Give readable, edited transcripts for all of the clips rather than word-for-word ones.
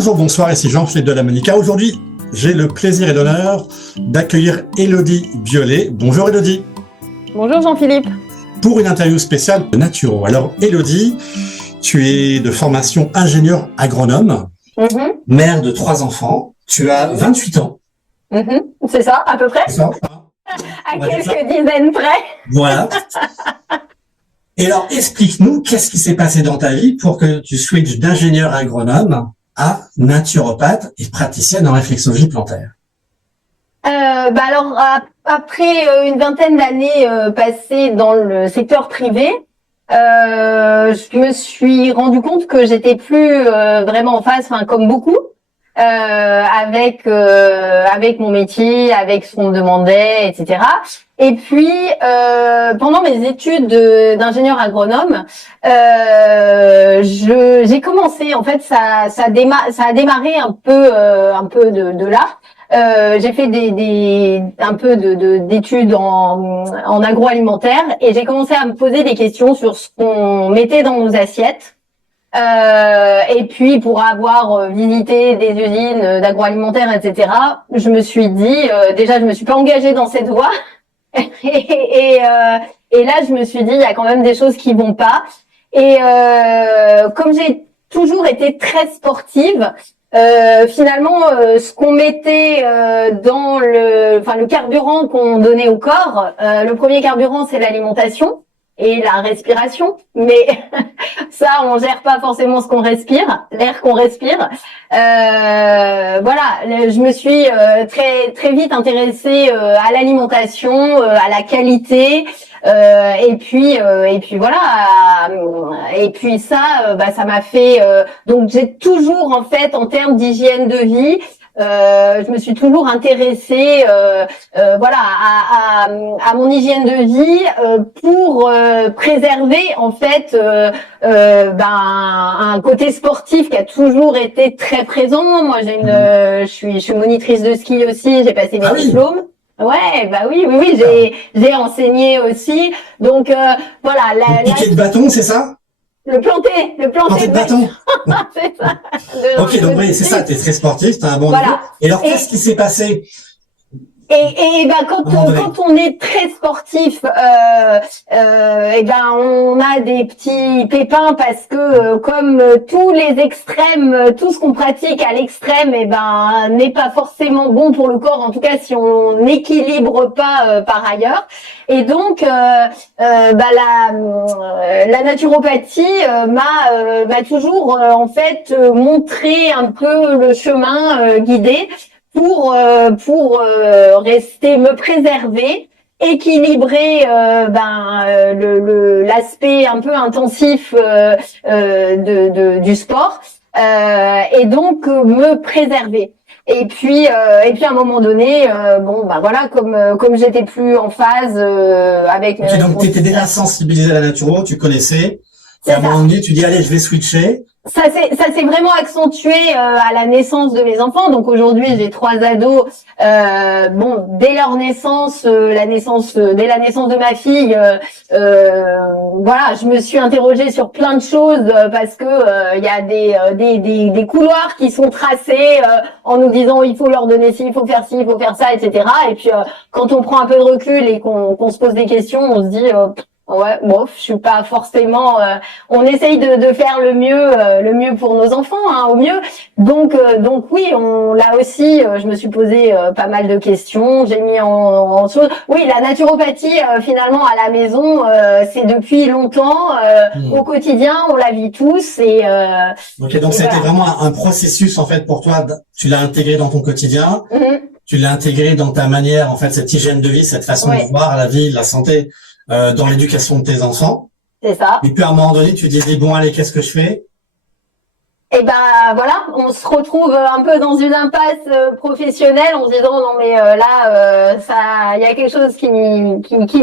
Bonjour, bonsoir, ici Jean-Philippe de la Monica. Aujourd'hui, j'ai le plaisir et l'honneur d'accueillir Élodie Biolay. Bonjour Élodie. Bonjour Jean-Philippe. Pour une interview spéciale de Naturo. Alors Élodie, tu es de formation ingénieur agronome, mère de 3 enfants. Tu as 28 ans. C'est ça, à peu près. C'est ça, à quelques dizaines près. Voilà. Et alors, explique-nous, qu'est-ce qui s'est passé dans ta vie pour que tu switches d'ingénieur agronome à naturopathe et praticienne en réflexologie plantaire? Alors, après une vingtaine d'années passées dans le secteur privé, je me suis rendu compte que j'étais plus vraiment en phase, comme beaucoup, avec mon métier, avec ce qu'on me demandait, etc. Et puis pendant mes études d'ingénieur agronome, j'ai commencé, en fait, ça a démarré un peu de là. J'ai fait un peu d'études en agroalimentaire et j'ai commencé à me poser des questions sur ce qu'on mettait dans nos assiettes. Et puis pour avoir visité des usines d'agroalimentaire, etc., je me suis dit, déjà je me suis pas engagée dans cette voie et là je me suis dit il y a quand même des choses qui vont pas. Et comme j'ai toujours été très sportive, finalement ce qu'on mettait dans le carburant qu'on donnait au corps, le premier carburant c'est l'alimentation et la respiration, mais ça, on gère pas forcément ce qu'on respire, l'air qu'on respire. Voilà, je me suis très vite intéressée à l'alimentation, à la qualité, et puis voilà, et puis ça m'a fait. Donc j'ai toujours, en fait, en termes d'hygiène de vie, je me suis toujours intéressée, voilà, à mon hygiène de vie pour préserver, en fait un côté sportif qui a toujours été très présent. Moi, je suis monitrice de ski aussi. J'ai passé mes diplômes. Ouais, oui, j'ai enseigné aussi. Donc voilà. Le piquet de bâton, c'est ça? Le planter de bâton. C'est ça. Ok, donc oui, c'est ça, t'es très sportif, t'as un bon niveau. Et alors, qu'est-ce qui s'est passé? Quand on est très sportif, on a des petits pépins parce que comme tous les extrêmes, tout ce qu'on pratique à l'extrême, n'est pas forcément bon pour le corps, en tout cas si on n'équilibre pas par ailleurs. Et donc la naturopathie m'a toujours en fait montré un peu le chemin, guidé pour rester, me préserver, équilibrer l'aspect un peu intensif du sport, et donc me préserver. Et puis à un moment donné, voilà, comme j'étais plus en phase avec. Ok, donc t'étais déjà sensibilisée à la naturo, tu connaissais. Et à un moment donné, tu dis allez, je vais switcher. Ça s'est vraiment accentué à la naissance de mes enfants. Donc aujourd'hui, j'ai 3 ados. Dès leur naissance, dès la naissance de ma fille, voilà, je me suis interrogée sur plein de choses parce que il y a des couloirs qui sont tracés en nous disant il faut leur donner ci, il faut faire ci, il faut faire ça, etc. Et puis quand on prend un peu de recul et qu'on se pose des questions, on se dit ouais, je suis pas forcément. On essaye de faire le mieux pour nos enfants, au mieux. Donc oui, là aussi, je me suis posé pas mal de questions. J'ai mis en chose. Oui, la naturopathie, finalement, à la maison, c'est depuis longtemps. Au quotidien, on la vit tous. Ok, donc c'était vraiment un processus en fait pour toi. Tu l'as intégré dans ton quotidien. Tu l'as intégré dans ta manière, en fait, cette hygiène de vie, cette façon de voir la vie, la santé. Dans l'éducation de tes enfants. C'est ça. Et puis à un moment donné, tu disais bon allez, qu'est-ce que je fais? Et voilà, on se retrouve un peu dans une impasse professionnelle en se disant non mais là ça, il y a quelque chose qui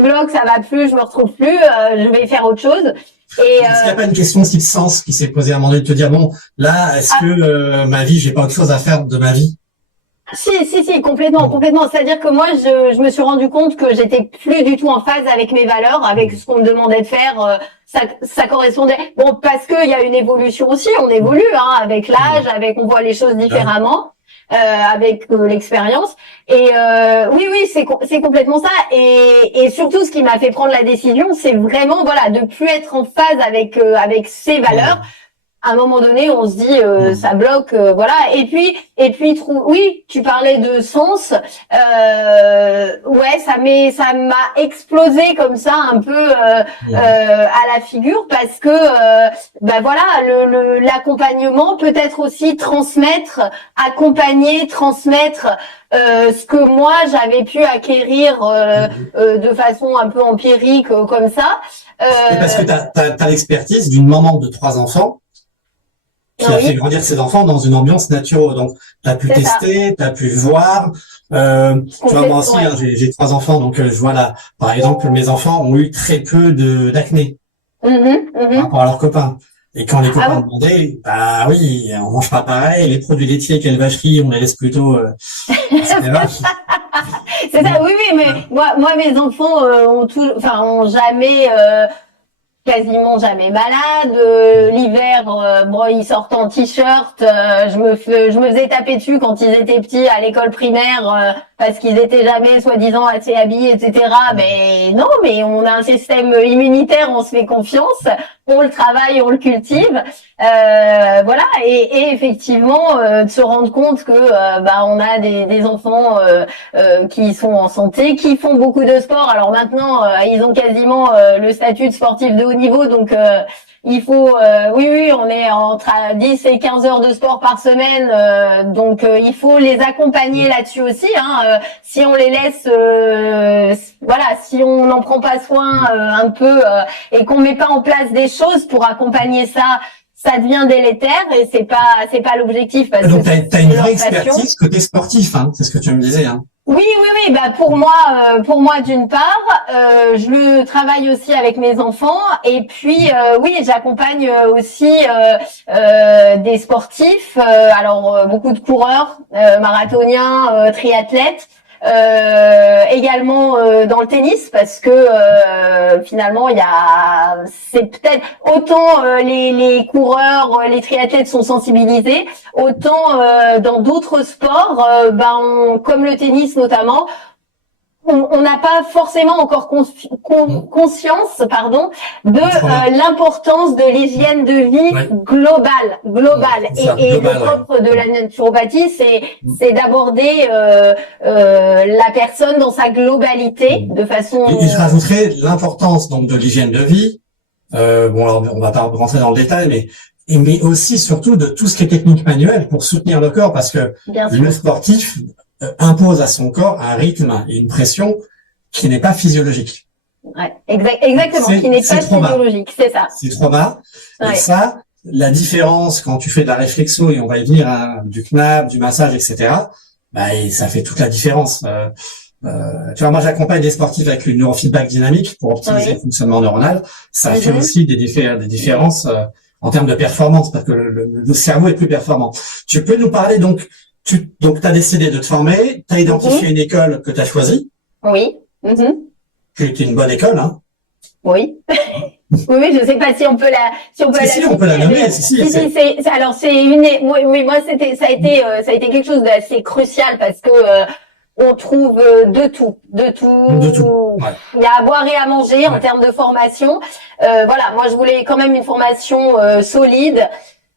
bloque, ça va plus, je me retrouve plus, je vais faire autre chose. Et est-ce qu'il n'y a pas une question aussi de sens qui s'est posée à un moment donné de te dire bon là est-ce que ma vie, j'ai pas autre chose à faire de ma vie? Si, complètement. C'est-à-dire que moi, je me suis rendu compte que j'étais plus du tout en phase avec mes valeurs, avec ce qu'on me demandait de faire. Ça correspondait. Bon, parce que il y a une évolution aussi. On évolue, hein, avec l'âge, on voit les choses différemment, avec l'expérience. Et oui, c'est complètement ça. Et surtout, ce qui m'a fait prendre la décision, c'est vraiment, voilà, de plus être en phase avec ses valeurs. À un moment donné, on se dit ça bloque, voilà. Et puis oui, tu parlais de sens. Ouais, ça m'a explosé comme ça un peu à la figure parce que bah voilà, l'accompagnement peut être aussi transmettre ce que moi j'avais pu acquérir de façon un peu empirique comme ça. Et parce que t'as l'expertise d'une maman de 3 enfants qui a fait grandir ses enfants dans une ambiance naturelle. Donc, tu as pu tester, tu as pu voir. Tu vois, moi aussi, hein, j'ai 3 enfants, donc je vois là, par exemple, mes enfants ont eu très peu d'acné par rapport à leurs copains. Et quand les copains demandaient, bah oui, on mange pas pareil, les produits laitiers, quelle vacherie, on les laisse plutôt. C'est ça, oui, mais moi, mes enfants ont jamais. Quasiment jamais malade. L'hiver, bon, ils sortent en t-shirt. Je me faisais taper dessus quand ils étaient petits à l'école primaire parce qu'ils étaient jamais soi-disant assez habillés, etc. Mais non, mais on a un système immunitaire, on se fait confiance, on le travaille, on le cultive. Voilà. Et effectivement, de se rendre compte que bah on a des enfants qui sont en santé, qui font beaucoup de sport. Alors maintenant, ils ont quasiment le statut de sportif de haut niveau, donc il faut oui, on est entre 10 et 15 heures de sport par semaine, donc il faut les accompagner là-dessus aussi, hein. Si on les laisse voilà, si on n'en prend pas soin un peu et qu'on met pas en place des choses pour accompagner ça devient délétère et c'est pas l'objectif parce donc que t'as une vraie expertise côté sportif, hein, c'est ce que tu me disais, hein. Oui, bah pour moi d'une part, je le travaille aussi avec mes enfants et puis oui, j'accompagne aussi des sportifs, alors beaucoup de coureurs, marathoniens, triathlètes. Également dans le tennis parce que finalement c'est peut-être autant les coureurs, les triathlètes sont sensibilisés, autant dans d'autres sports comme le tennis notamment, on n'a pas forcément encore conscience, de l'importance de l'hygiène de vie globale. Et le propre de la naturopathie, c'est d'aborder la personne dans sa globalité, de façon. Et je rajouterais l'importance donc de l'hygiène de vie. Bon, alors on va pas rentrer dans le détail, mais aussi surtout de tout ce qui est technique manuelle pour soutenir le corps, parce que le sportif impose à son corps un rythme et une pression qui n'est pas physiologique. Ouais, exactement, qui n'est pas physiologique, c'est ça. C'est trop bas. Et ça, la différence quand tu fais de la réflexo, et on va y venir, hein, du KNAP, du massage, etc., bah, et ça fait toute la différence. Tu vois, moi j'accompagne des sportifs avec le neurofeedback dynamique pour optimiser le fonctionnement neuronal. Ça fait aussi des différences en termes de performance, parce que le cerveau est plus performant. Tu peux nous parler donc tu as décidé de te former, tu as identifié une école que tu as choisie. Oui. Qui était une bonne école, hein. Oui. Oui, je sais pas si on peut on peut la nommer. Alors oui, moi ça a été quelque chose d'assez crucial parce que on trouve de tout. Ouais. Il y a à boire et à manger en termes de formation. Voilà, moi je voulais quand même une formation solide.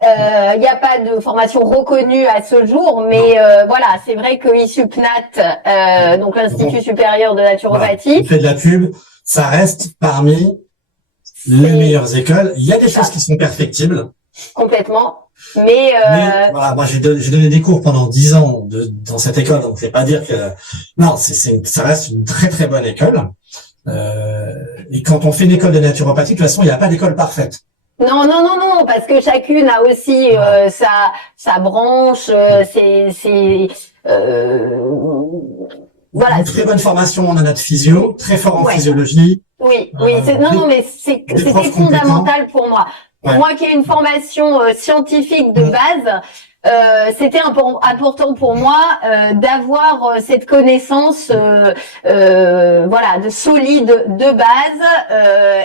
Il n'y a pas de formation reconnue à ce jour, mais voilà, c'est vrai que ISUPNAT, donc l'Institut supérieur de naturopathie, fait de la pub, ça reste parmi les meilleures écoles. Il y a des choses qui sont perfectibles. Complètement. Mais voilà, moi j'ai donné des cours pendant 10 ans dans cette école, donc c'est pas dire que non, ça reste une très très bonne école. Et quand on fait une école de naturopathie, de toute façon, il n'y a pas d'école parfaite. Non, parce que chacune a aussi sa branche, voilà. Une très bonne formation en anatomie, très fort en physiologie. Oui, mais c'était fondamental pour moi. Ouais. Moi qui ai une formation scientifique de base, c'était important pour moi d'avoir cette connaissance voilà, de solide de base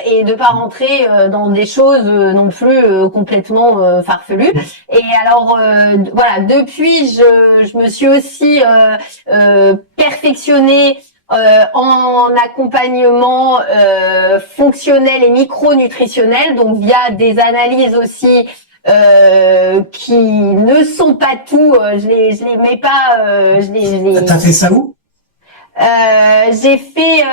et de pas rentrer dans des choses non plus complètement farfelues. Et alors voilà, depuis je me suis aussi perfectionnée en accompagnement fonctionnel et micronutritionnel, donc via des analyses aussi qui ne sont pas tout. Je les mets pas. T'as fait ça où? J'ai fait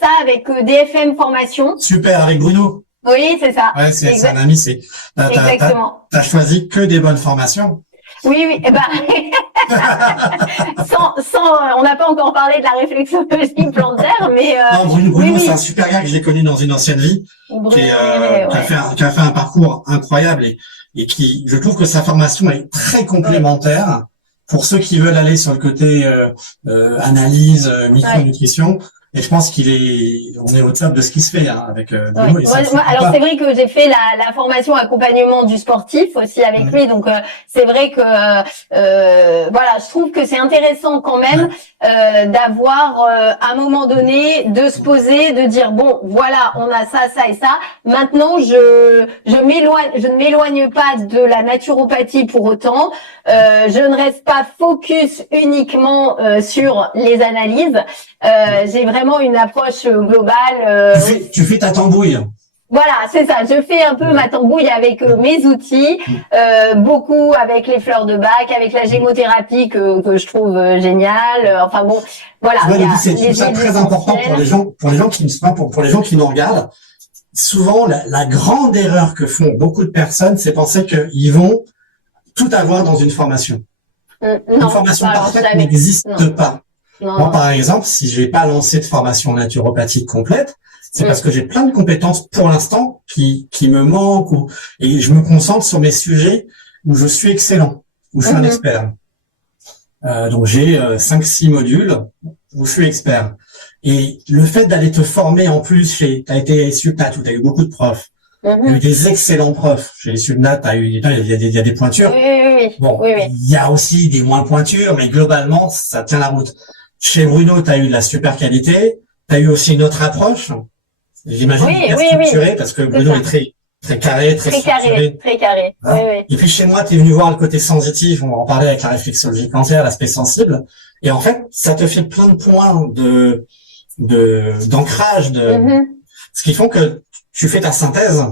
ça avec DFM Formation. Super, avec Bruno. Oui, c'est ça. Ouais, c'est un ami. Exactement. T'as choisi que des bonnes formations. Oui, et ben on n'a pas encore parlé de la réflexologie plantaire, mais non, Bruno, oui. C'est un super gars que j'ai connu dans une ancienne vie, qui a fait un parcours incroyable et qui, je trouve que sa formation est très complémentaire pour ceux qui veulent aller sur le côté analyse, micronutrition. Et je pense on est au top de ce qui se fait avec Bruno. Alors c'est vrai que j'ai fait la formation accompagnement du sportif aussi avec lui, donc c'est vrai que voilà, je trouve que c'est intéressant quand même d'avoir à un moment donné de se poser, de dire bon voilà, on a ça et ça. Maintenant je ne m'éloigne pas de la naturopathie pour autant. Je ne reste pas focus uniquement sur les analyses. J'ai vraiment une approche globale. Tu fais ta tambouille. Voilà, c'est ça. Je fais un peu ma tambouille avec mes outils, beaucoup avec les fleurs de bac, avec la gémothérapie que je trouve géniale. Enfin bon, voilà. C'est ça très important pour les gens qui nous regardent. Souvent, la grande erreur que font beaucoup de personnes, c'est penser qu'ils vont tout avoir dans une formation. Une formation parfaite n'existe pas. Moi, par exemple, si je vais pas lancer de formation naturopathique complète, c'est parce que j'ai plein de compétences pour l'instant qui me manquent et je me concentre sur mes sujets où je suis excellent, où je suis un expert. Donc j'ai 5-6 modules où je suis expert. Et le fait d'aller te former en plus t'as été SUPNAT où t'as eu beaucoup de profs. Il y a eu des excellents profs. Chez les SUPNAT, il y a des pointures. Il y a aussi des moins pointures, mais globalement, ça tient la route. Chez Bruno, tu as eu de la super qualité. Tu as eu aussi une autre approche. J'imagine bien structurée parce que Bruno est très carré, très structuré. Très carré. Hein. Et puis chez moi, tu es venu voir le côté sensitif. On va en parler avec la réflexologie plantaire, l'aspect sensible. Et en fait, ça te fait plein de points d'ancrage, ce qui font que tu fais ta synthèse.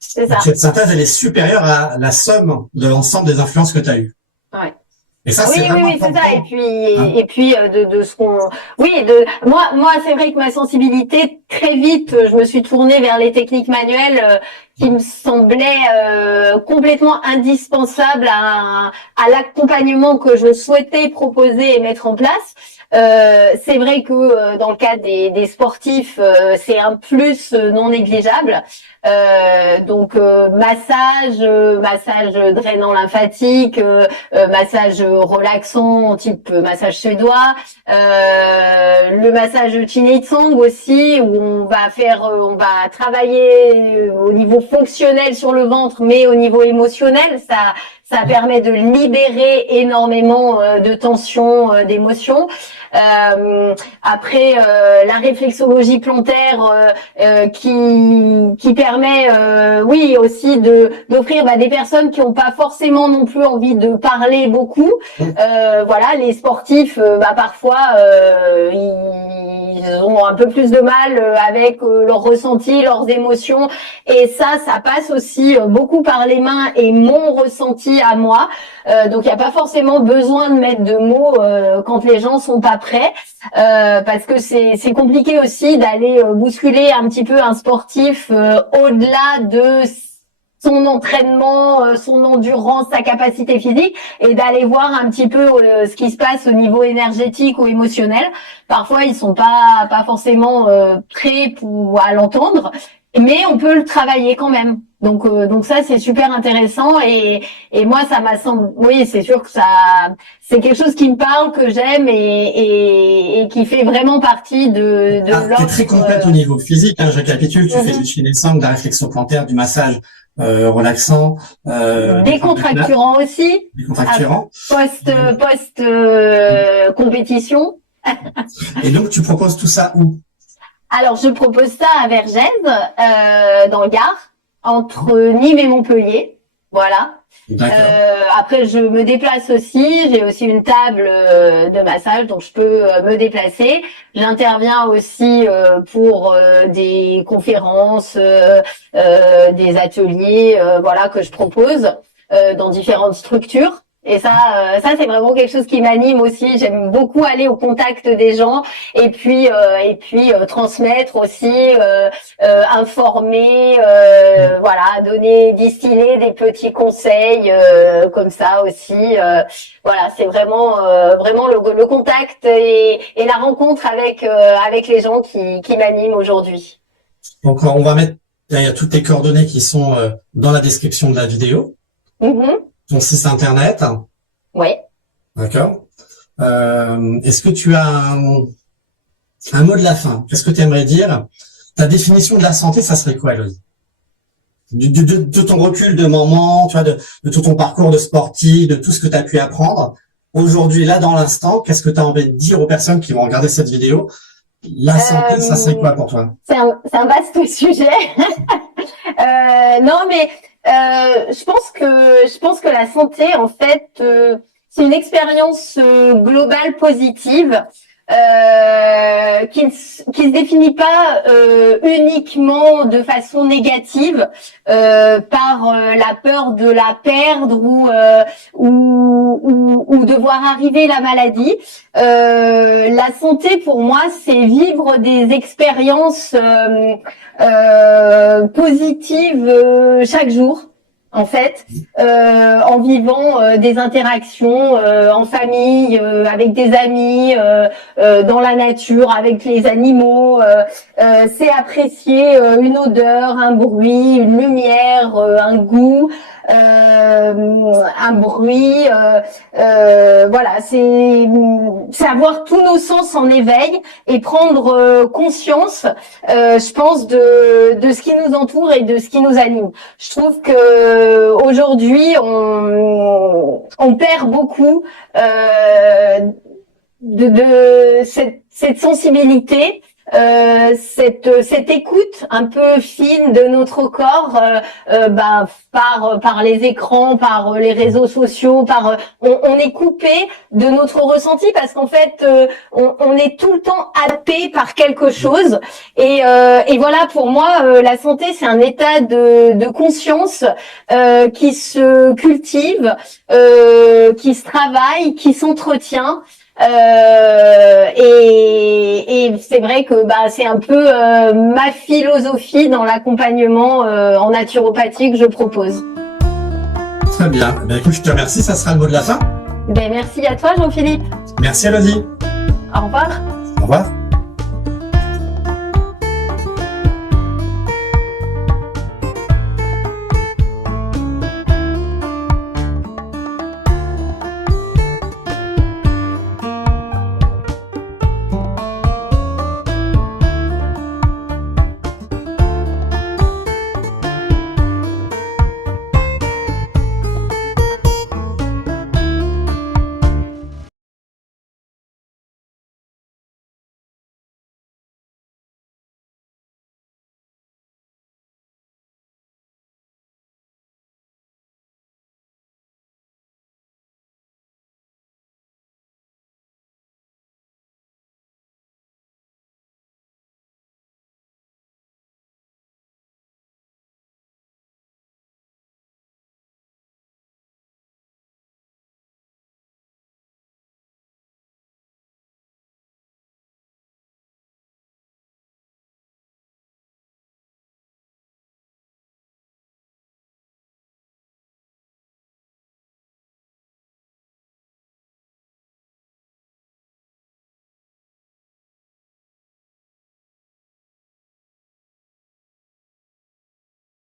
C'est ça. Donc, cette synthèse, elle est supérieure à la somme de l'ensemble des influences que tu as eues. Ouais. Et ça, c'est ça. Et puis de ce qu'on, moi, c'est vrai que ma sensibilité, très vite, je me suis tournée vers les techniques manuelles qui me semblaient complètement indispensables à l'accompagnement que je souhaitais proposer et mettre en place. C'est vrai que dans le cas des sportifs, c'est un plus non négligeable. Donc massage drainant lymphatique, massage relaxant type massage suédois, le massage Chinitsong aussi où on va travailler au niveau fonctionnel sur le ventre mais au niveau émotionnel, ça permet de libérer énormément de tensions, d'émotions. Après la réflexologie plantaire qui permet aussi d'offrir des personnes qui n'ont pas forcément non plus envie de parler beaucoup. Voilà, les sportifs parfois ils ont un peu plus de mal avec leurs ressentis, leurs émotions et ça passe aussi beaucoup par les mains et mon ressenti à moi. Donc il n'y a pas forcément besoin de mettre de mots quand les gens sont pas prêts, parce que c'est compliqué aussi d'aller bousculer un petit peu un sportif au-delà de son entraînement, son endurance, sa capacité physique, et d'aller voir un petit peu ce qui se passe au niveau énergétique ou émotionnel. Parfois ils sont pas forcément prêts à l'entendre, mais on peut le travailler quand même. Donc ça c'est super intéressant et moi ça m'a semblé, oui c'est sûr que c'est quelque chose qui me parle, que j'aime et qui fait vraiment partie de l'offre. T'es très complète au niveau physique, hein, je récapitule, tu fais du Chinitsong, de la réflexion plantaire, du massage relaxant, décontracturant aussi, décontracturant, post compétition. Et donc tu proposes tout ça où? Alors je propose ça à Vergèze, dans le Gard, entre Nîmes et Montpellier. Voilà. Après, je me déplace aussi. J'ai aussi une table de massage, donc je peux me déplacer. J'interviens aussi pour des conférences, des ateliers, voilà, que je propose dans différentes structures. Et ça c'est vraiment quelque chose qui m'anime aussi. J'aime beaucoup aller au contact des gens et puis transmettre aussi, informer, voilà, donner, distiller des petits conseils comme ça aussi. Voilà, c'est vraiment le contact et la rencontre avec les gens qui m'animent aujourd'hui. Donc on va mettre, il y a toutes tes coordonnées qui sont dans la description de la vidéo. Ton site internet. Oui. D'accord. Est-ce que tu as un mot de la fin? Qu'est-ce que tu aimerais dire? Ta définition de la santé, ça serait quoi, Elodie? De ton recul de maman, tu vois, de tout ton parcours de sportif, de tout ce que tu as pu apprendre. Aujourd'hui, là, dans l'instant, qu'est-ce que tu as envie de dire aux personnes qui vont regarder cette vidéo? La santé, ça serait quoi pour toi? C'est un vaste sujet. Non, mais je pense que la santé, en fait, c'est une expérience globale positive qui ne se définit pas uniquement de façon négative par la peur de la perdre ou de voir arriver la maladie. La santé, pour moi, c'est vivre des expériences positives chaque jour. En fait, en vivant des interactions en famille, avec des amis, dans la nature, avec les animaux, c'est apprécier une odeur, un bruit, une lumière, un goût, un bruit. Voilà, c'est avoir tous nos sens en éveil et prendre conscience, je pense, de ce qui nous entoure et de ce qui nous anime. Je trouve que aujourd'hui, on perd beaucoup de cette sensibilité, cette écoute un peu fine de notre corps, par les écrans, par les réseaux sociaux, on est coupé de notre ressenti parce qu'en fait on est tout le temps happé par quelque chose et voilà, pour moi la santé c'est un état de conscience qui se cultive, qui se travaille, qui s'entretient. Et c'est vrai que c'est un peu ma philosophie dans l'accompagnement en naturopathie que je propose. Très bien. Écoute, je te remercie. Ça sera le mot de la fin. Merci à toi, Jean-Philippe. Merci, Elodie. Au revoir. Au revoir.